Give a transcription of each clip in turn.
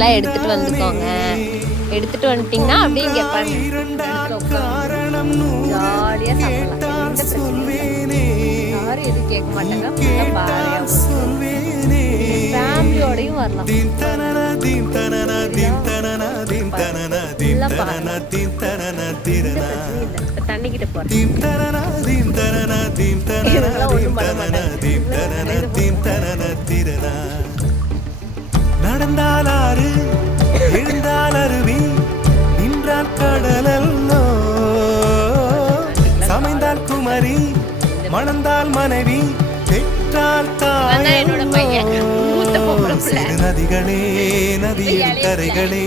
இதெல்லாம் எடுத்துட்டு வந்துக்கோங்க. எடுத்துட்டு வந்துட்டீங்கன்னா அப்படியே இங்கே ஜாலியாக சாப்பிடலாம். எந்த பிரச்சனையும் யாரும் எதுவும் கேட்க மாட்டாங்க. ஃபேமிலியோடையும் வரலாம். தண்ணிக்கிட்ட போறேன். நடந்தால் ஆறு, எழுந்தால் அருவி, நின்றால் கடலல்லோ, சமைந்தால் குமரி, மணந்தால் மனைவி, பெற்றால் தாயல்லோ. சிறு நதிகளே, நதியில் கரைகளே,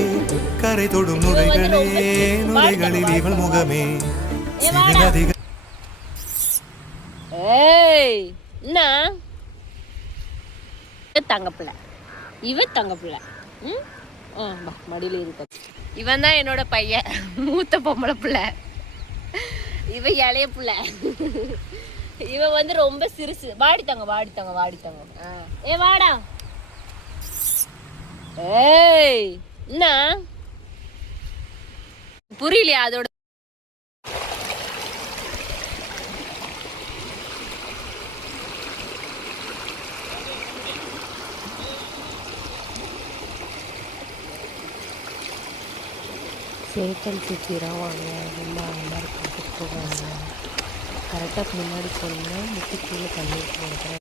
கரை தொடும் நுரைகளே, நுரைகளில் இவள் முகமே. சிறு நதிகள். தங்கப்பிள்ள இவ தங்கப்பிள்ள மடியில இருக்க. இவன் தான் என்னோட பையன், மூத்த பொம்பளை பிள்ளை. இவ இளைய பிள்ளை. இவ வந்து ரொம்ப சிறுசு. வாடித்தாங்க வாடித்தாங்க வாடித்தாங்க. ஏ வாடா. ஏய் என்ன புரியலையா? அதோட சேத்தல் சுற்றிலாம் வாங்க. ரொம்ப அழகாக இருக்கும். போவாங்க கரெக்டாக முன்னாடி போனீங்கன்னா முட்டி கீழே தண்ணி போடுறேன்.